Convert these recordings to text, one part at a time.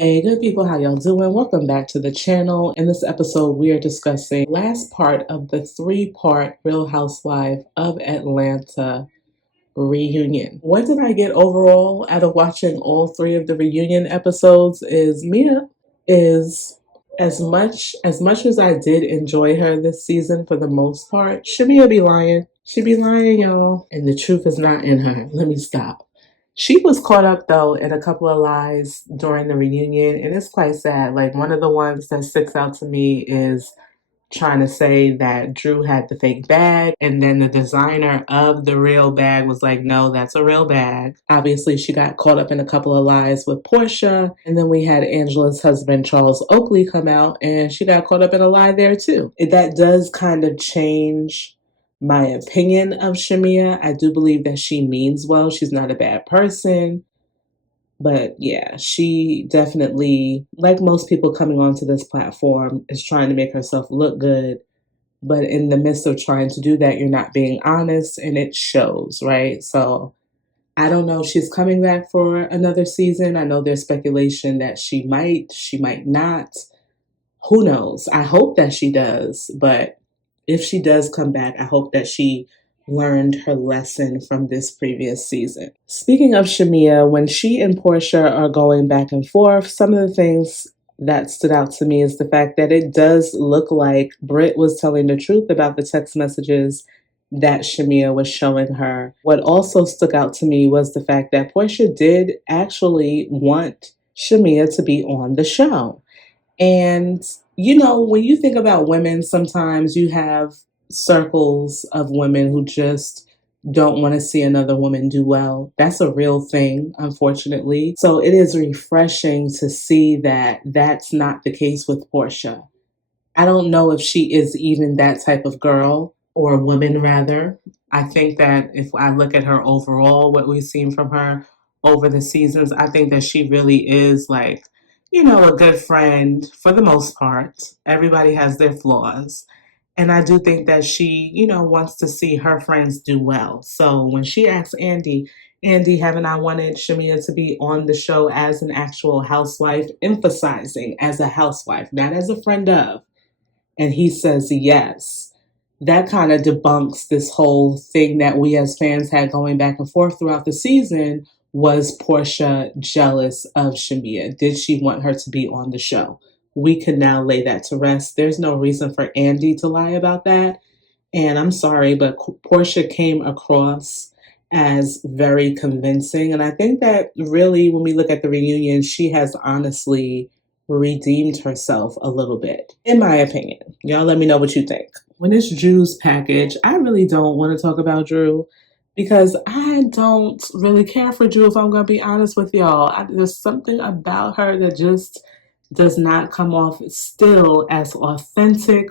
Hey, good people, how y'all doing? Welcome back to the channel. In this episode, we are discussing the last part of the three-part Real Housewife of Atlanta reunion. What did I get overall out of watching all three of the reunion episodes is Mia is as much as I did enjoy her this season for the most part, Shamea be lying. She be lying, y'all. And the truth is not in her. Let me stop. She was caught up though in a couple of lies during the reunion, and it's quite sad. Like one of the ones that sticks out to me is trying to say that Drew had the fake bag, and then the designer of the real bag was like, no, that's a real bag. Obviously, she got caught up in a couple of lies with Portia, and then we had Angela's husband, Charles Oakley, come out, and she got caught up in a lie there too. That does kind of change my opinion of Shamea. I do believe that she means well. She's not a bad person. But yeah, she definitely, like most people coming onto this platform, is trying to make herself look good. But in the midst of trying to do that, you're not being honest and it shows, right? So I don't know if she's coming back for another season. I know there's speculation that she might not. Who knows? I hope that she does. But if she does come back, I hope that she learned her lesson from this previous season. Speaking of Shamea, when she and Portia are going back and forth, some of the things that stood out to me is the fact that it does look like Britt was telling the truth about the text messages that Shamea was showing her. What also stuck out to me was the fact that Portia did actually want Shamea to be on the show. And, when you think about women, sometimes you have circles of women who just don't want to see another woman do well. That's a real thing, unfortunately. So it is refreshing to see that that's not the case with Portia. I don't know if she is even that type of girl or woman, rather. I think that if I look at her overall, what we've seen from her over the seasons, I think that she really is like, a good friend for the most part. Everybody has their flaws. And I do think that she, wants to see her friends do well. So when she asks Andy, haven't I wanted Shamea to be on the show as an actual housewife, emphasizing as a housewife, not as a friend of? And he says yes. That kind of debunks this whole thing that we as fans had going back and forth throughout the season. Was Portia jealous of Shamea? Did she want her to be on the show? We can now lay that to rest. There's no reason for Andy to lie about that. And I'm sorry, but Portia came across as very convincing. And I think that really, when we look at the reunion, she has honestly redeemed herself a little bit, in my opinion. Y'all let me know what you think. When it's Drew's package, I really don't want to talk about Drew because I don't really care for Drew, if I'm going to be honest with y'all. There's something about her that just does not come off still as authentic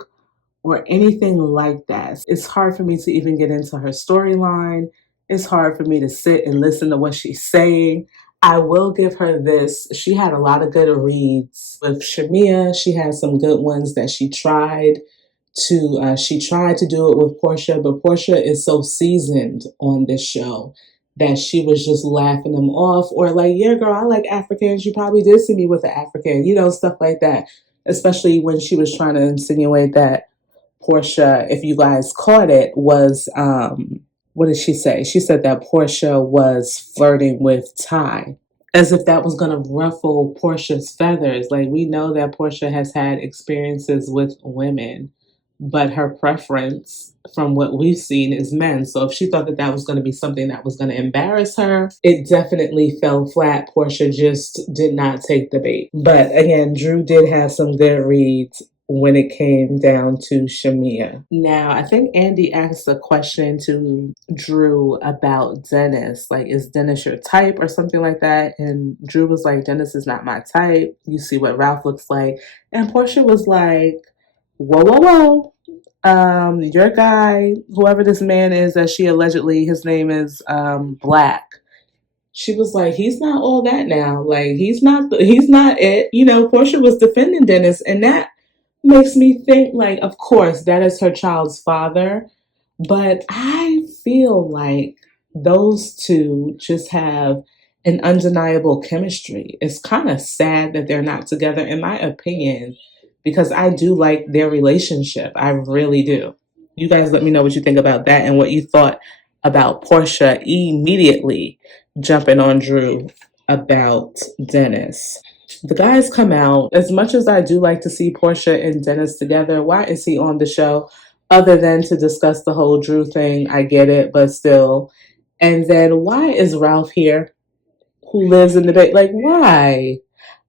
or anything like that. It's hard for me to even get into her storyline. It's hard for me to sit and listen to what she's saying. I will give her this. She had a lot of good reads with Shamea. She had some good ones that she tried to do it with Portia, but Portia is so seasoned on this show that she was just laughing them off, or like, yeah, girl, I like Africans. You probably did see me with an African, stuff like that. Especially when she was trying to insinuate that Portia, if you guys caught it, was what did she say? She said that Portia was flirting with Ty, as if that was going to ruffle Portia's feathers. Like, we know that Portia has had experiences with women, but her preference, from what we've seen, is men. So if she thought that that was going to be something that was going to embarrass her, it definitely fell flat. Portia just did not take the bait. But again, Drew did have some good reads when it came down to Shamea. Now, I think Andy asked a question to Drew about Dennis. Like, is Dennis your type or something like that? And Drew was like, Dennis is not my type. You see what Ralph looks like. And Portia was like, whoa, whoa, whoa. Your guy, whoever this man is that she allegedly, his name is Black. She was like, he's not all that now. Like, he's not it. Portia was defending Dennis, and that makes me think, like, of course, that is her child's father. But I feel like those two just have and undeniable chemistry. It's kind of sad that they're not together, in my opinion, because I do like their relationship. I really do. You guys let me know what you think about that and what you thought about Portia immediately jumping on Drew about Dennis. The guys come out. As much as I do like to see Portia and Dennis together, why is he on the show? Other than to discuss the whole Drew thing, I get it, but still. And then why is Ralph here? Who lives in the bay? Like, why?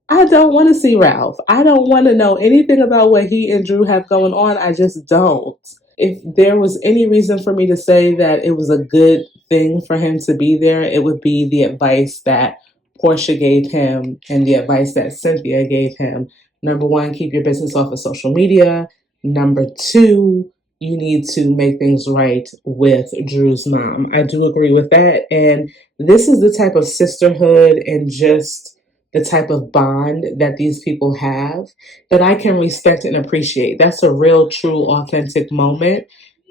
I don't want to see Ralph. I don't want to know anything about what he and Drew have going on. I just don't. If there was any reason for me to say that it was a good thing for him to be there, it would be the advice that Portia gave him and the advice that Cynthia gave him. Number one, keep your business off of social media. Number two, you need to make things right with Drew's mom. I do agree with that. And this is the type of sisterhood and just the type of bond that these people have that I can respect and appreciate. That's a real, true, authentic moment.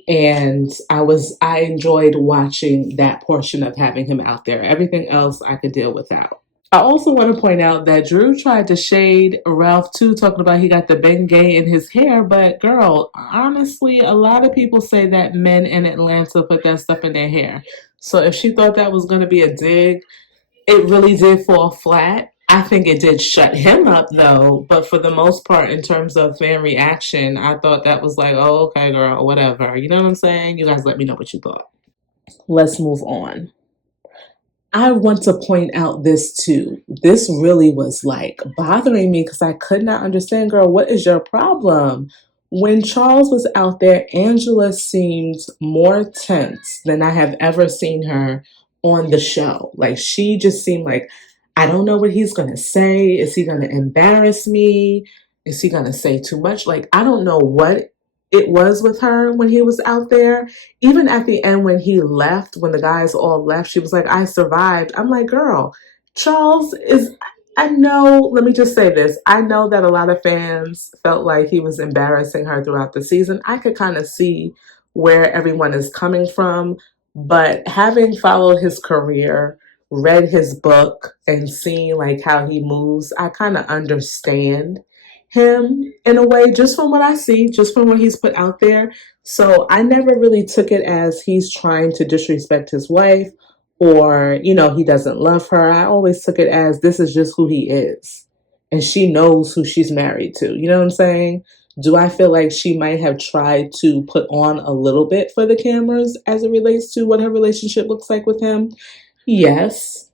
And I enjoyed watching that portion of having him out there. Everything else I could deal without. I also want to point out that Drew tried to shade Ralph too, talking about he got the Bengay in his hair. But girl, honestly, a lot of people say that men in Atlanta put that stuff in their hair. So if she thought that was going to be a dig, it really did fall flat. I think it did shut him up though, but for the most part, in terms of fan reaction, I thought that was like, oh, okay, girl, whatever. You know what I'm saying? You guys let me know what you thought. Let's move on. I want to point out this too. This really was like bothering me because I could not understand, girl, what is your problem? When Charles was out there, Angela seemed more tense than I have ever seen her on the show. Like she just seemed like, I don't know what he's going to say. Is he going to embarrass me? Is he going to say too much? Like, I don't know what it was with her when he was out there. Even at the end when he left, when the guys all left, she was like, I survived. I'm like, girl, Charles is, I know, let me just say this. I know that a lot of fans felt like he was embarrassing her throughout the season. I could kind of see where everyone is coming from, but having followed his career, read his book, and seen like how he moves, I kind of understand him in a way, just from what I see, just from what he's put out there. So I never really took it as he's trying to disrespect his wife or, he doesn't love her. I always took it as this is just who he is. And she knows who she's married to. You know what I'm saying? Do I feel like she might have tried to put on a little bit for the cameras as it relates to what her relationship looks like with him? Yes.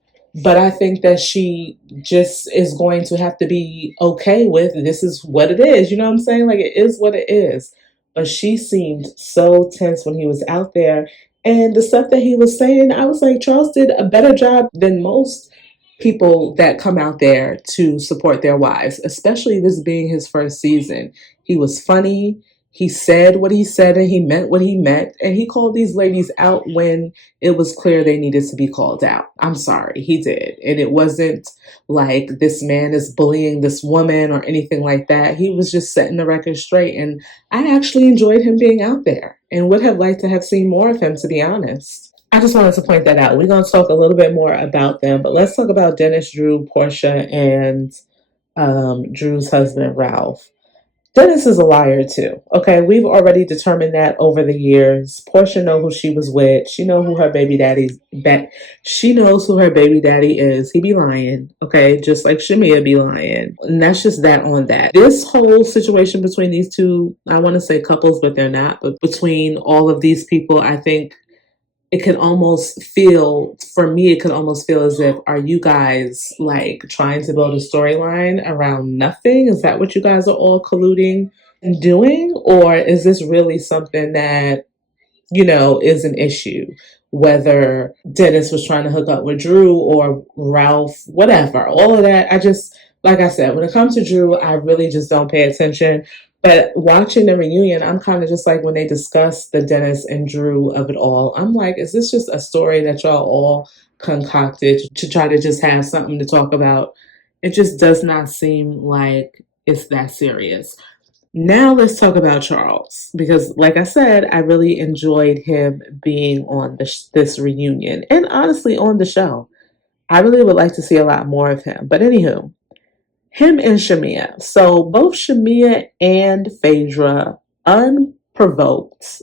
But I think that she just is going to have to be okay with this is what it is. You know what I'm saying? Like it is what it is. But she seemed so tense when he was out there. And the stuff that he was saying, I was like, Charles did a better job than most people that come out there to support their wives, especially this being his first season. He was funny. He said what he said and he meant what he meant. And he called these ladies out when it was clear they needed to be called out. I'm sorry, he did. And it wasn't like this man is bullying this woman or anything like that. He was just setting the record straight. And I actually enjoyed him being out there and would have liked to have seen more of him, to be honest. I just wanted to point that out. We're going to talk a little bit more about them, but let's talk about Dennis, Drew, Portia, and Drew's husband, Ralph. Dennis is a liar too. Okay, we've already determined that over the years. Portia know who she was with. She know who her baby daddy's back. She knows who her baby daddy is. He be lying. Okay, just like Shamea be lying. And that's just that on that. This whole situation between these two, I want to say couples, but they're not. But between all of these people, I think it can almost feel, for me, it can almost feel as if, are you guys like trying to build a storyline around nothing? Is that what you guys are all colluding and doing? Or is this really something that, is an issue? Whether Dennis was trying to hook up with Drew or Ralph, whatever, all of that. Like I said, when it comes to Drew, I really just don't pay attention. But watching the reunion, I'm kind of just like when they discuss the Dennis and Drew of it all, I'm like, is this just a story that y'all all concocted to try to just have something to talk about? It just does not seem like it's that serious. Now let's talk about Charles, because like I said, I really enjoyed him being on this reunion and honestly on the show. I really would like to see a lot more of him. But anywho, him and Shamea. So both Shamea and Phaedra, unprovoked,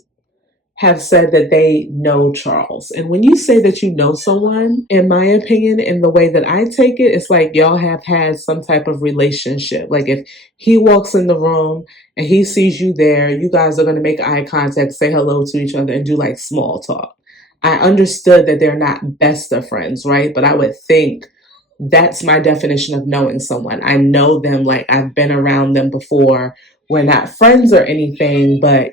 have said that they know Charles. And when you say that you know someone, in my opinion, in the way that I take it, it's like y'all have had some type of relationship. Like if he walks in the room and he sees you there, you guys are going to make eye contact, say hello to each other, and do like small talk. I understood that they're not best of friends, right? But I would think that's my definition of knowing someone. I know them, like I've been around them before. We're not friends or anything, but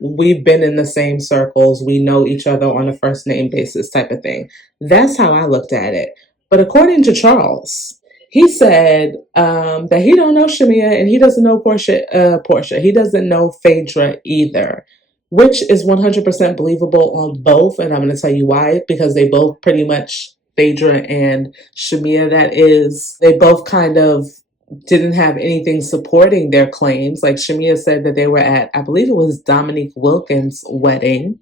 we've been in the same circles. We know each other on a first name basis type of thing. That's how I looked at it. But according to Charles, he said that he don't know Shamea and he doesn't know Portia. He doesn't know Phaedra either, which is 100% believable on both. And I'm going to tell you why, because they both pretty much, Phaedra and Shamea, that is, they both kind of didn't have anything supporting their claims. Like Shamea said that they were at, I believe it was Dominique Wilkins' wedding.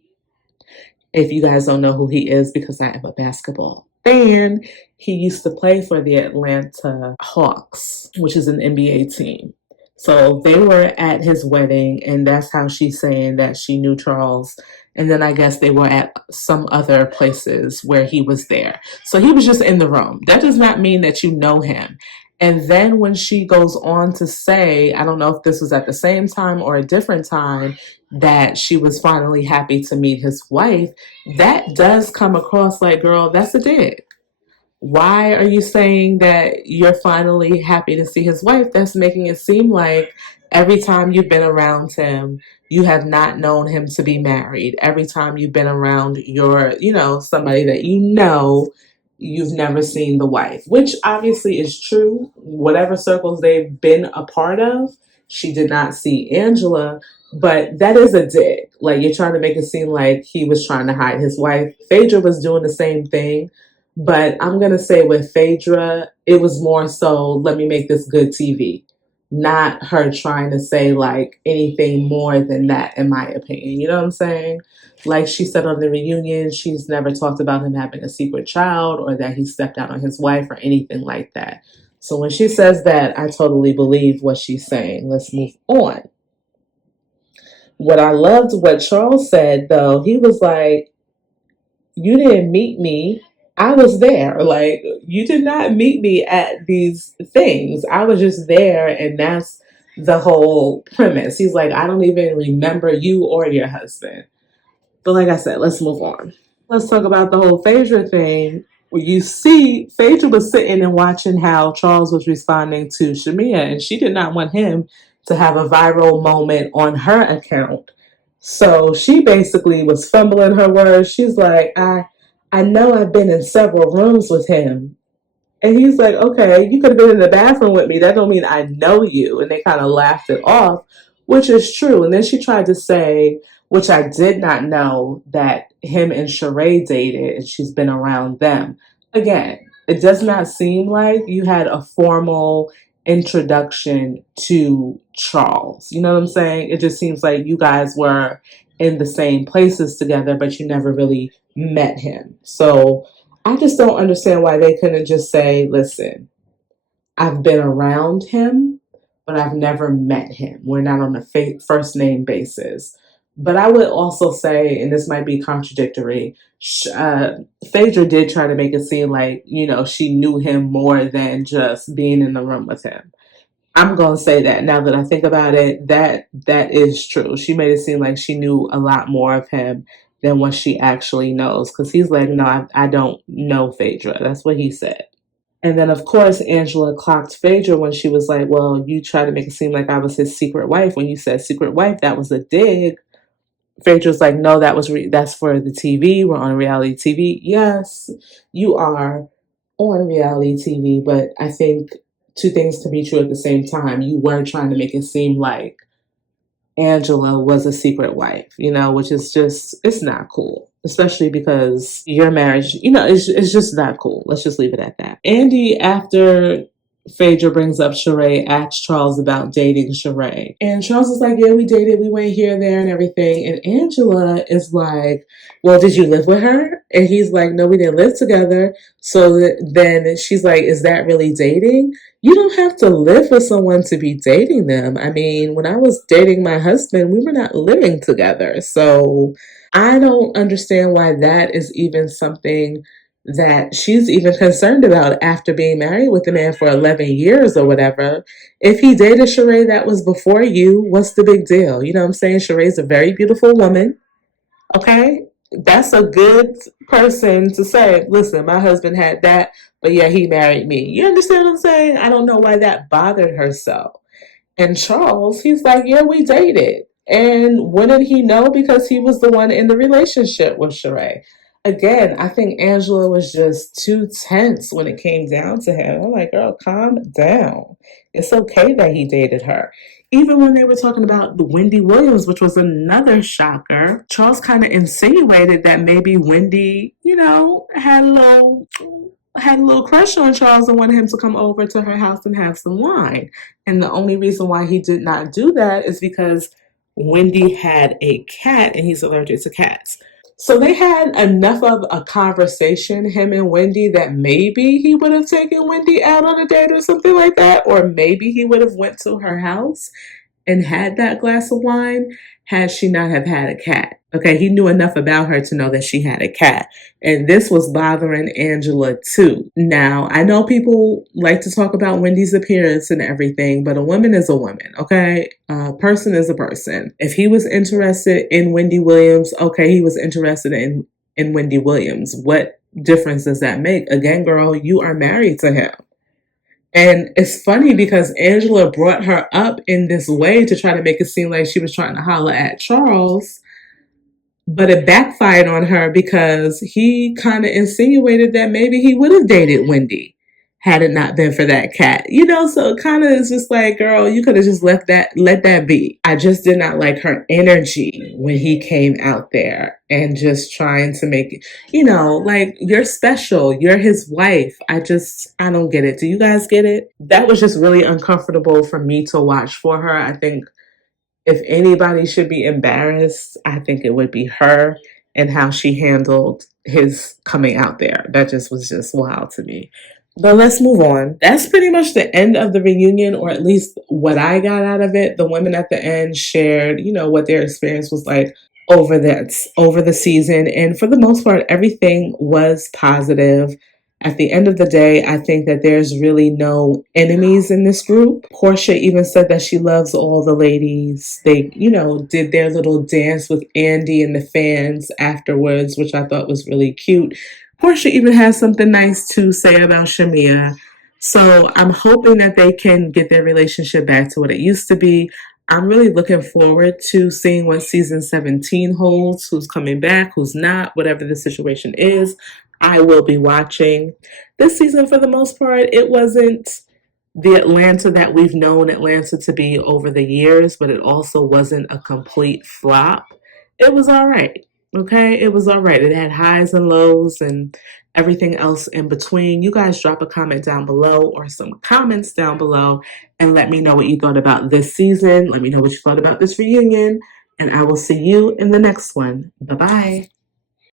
If you guys don't know who he is, because I am a basketball fan, he used to play for the Atlanta Hawks, which is an NBA team. So they were at his wedding, and that's how she's saying that she knew Charles. And then I guess they were at some other places where he was there. So he was just in the room. That does not mean that you know him. And then when she goes on to say, I don't know if this was at the same time or a different time, that she was finally happy to meet his wife, that does come across like, girl, that's a dig. Why are you saying that you're finally happy to see his wife? That's making it seem like every time you've been around him, you have not known him to be married. Every time you've been around somebody that you've never seen the wife, which obviously is true. Whatever circles they've been a part of, she did not see Angela, but that is a dig. Like, you're trying to make it seem like he was trying to hide his wife. Phaedra was doing the same thing. But I'm going to say with Phaedra, it was more so, let me make this good TV. Not her trying to say like anything more than that, in my opinion. You know what I'm saying? Like she said on the reunion, she's never talked about him having a secret child or that he stepped out on his wife or anything like that. So when she says that, I totally believe what she's saying. Let's move on. What I loved what Charles said, though, he was like, you didn't meet me. I was there. Like, you did not meet me at these things. I was just there, and that's the whole premise. He's like, I don't even remember you or your husband. But like I said, let's move on. Let's talk about the whole Phaedra thing. Where you see, Phaedra was sitting and watching how Charles was responding to Shamea, and she did not want him to have a viral moment on her account. So she basically was fumbling her words. She's like, I know I've been in several rooms with him. And he's like, okay, you could have been in the bathroom with me. That don't mean I know you. And they kind of laughed it off, which is true. And then she tried to say, which I did not know, that him and Sheree dated and she's been around them. Again, it does not seem like you had a formal introduction to Charles. You know what I'm saying? It just seems like you guys were in the same places together, but you never really met him. So I just don't understand why they couldn't just say, listen, I've been around him, but I've never met him. We're not on a first name basis. But I would also say, and this might be contradictory, Phaedra did try to make it seem like, she knew him more than just being in the room with him. I'm going to say that now that I think about it, that is true. She made it seem like she knew a lot more of him than what she actually knows. Because he's like, no, I don't know Phaedra. That's what he said. And then, of course, Angela clocked Phaedra when she was like, well, you try to make it seem like I was his secret wife. When you said secret wife, that was a dig. Phaedra's like, no, that's for the TV. We're on reality TV. Yes, you are on reality TV, but I think two things can be true at the same time. You were trying to make it seem like Angela was a secret wife, which is just, it's not cool. Especially because your marriage, it's just not cool. Let's just leave it at that. Andy, after Phaedra brings up Sheree, asks Charles about dating Sheree. And Charles is like, yeah, we dated, we went here, there, and everything. And Angela is like, well, did you live with her? And he's like, no, we didn't live together. So then she's like, is that really dating? You don't have to live with someone to be dating them. I mean, when I was dating my husband, we were not living together. So I don't understand why that is even something that she's even concerned about after being married with the man for 11 years or whatever. If he dated Sheree that was before you, what's the big deal? You know what I'm saying? Sheree's a very beautiful woman. Okay? That's a good person to say, listen, my husband had that, but yeah, he married me. You understand what I'm saying? I don't know why that bothered her so. And Charles, he's like, yeah, we dated. And wouldn't he know because he was the one in the relationship with Sheree? Again, I think Angela was just too tense when it came down to him. I'm like, girl, calm down. It's okay that he dated her. Even when they were talking about Wendy Williams, which was another shocker, Charles kind of insinuated that maybe Wendy, had a little crush on Charles and wanted him to come over to her house and have some wine. And the only reason why he did not do that is because Wendy had a cat and he's allergic to cats. So they had enough of a conversation, him and Wendy, that maybe he would have taken Wendy out on a date or something like that, or maybe he would have went to her house and had that glass of wine had she not have had a cat. Okay, he knew enough about her to know that she had a cat. And this was bothering Angela too. Now, I know people like to talk about Wendy's appearance and everything, but a woman is a woman, okay? A person is a person. If he was interested in Wendy Williams, okay, he was interested in Wendy Williams. What difference does that make? Again, girl, you are married to him. And it's funny because Angela brought her up in this way to try to make it seem like she was trying to holler at Charles, but it backfired on her because he kind of insinuated that maybe he would have dated Wendy had it not been for that cat. So it kind of is just like, girl, you could have just let that be. I just did not like her energy when he came out there and just trying to make it, like, you're special, you're his wife. I don't get it. Do you guys get it? That was just really uncomfortable for me to watch for her. I think if anybody should be embarrassed, I think it would be her and how she handled his coming out there. That just was just wild to me. But let's move on. That's pretty much the end of the reunion, or at least what I got out of it. The women at the end shared, what their experience was like over the season. And for the most part, everything was positive. At the end of the day, I think that there's really no enemies in this group. Portia even said that she loves all the ladies. They, did their little dance with Andy and the fans afterwards, which I thought was really cute. Portia even has something nice to say about Shamea. So I'm hoping that they can get their relationship back to what it used to be. I'm really looking forward to seeing what season 17 holds, who's coming back, who's not, whatever the situation is. I will be watching. This season, for the most part, it wasn't the Atlanta that we've known Atlanta to be over the years, but it also wasn't a complete flop. It was all right. Okay, it was all right. It had highs and lows and everything else in between. You guys drop a comment down below or some comments down below and let me know what you thought about this season. Let me know what you thought about this reunion, and I will see you in the next one. Bye-bye.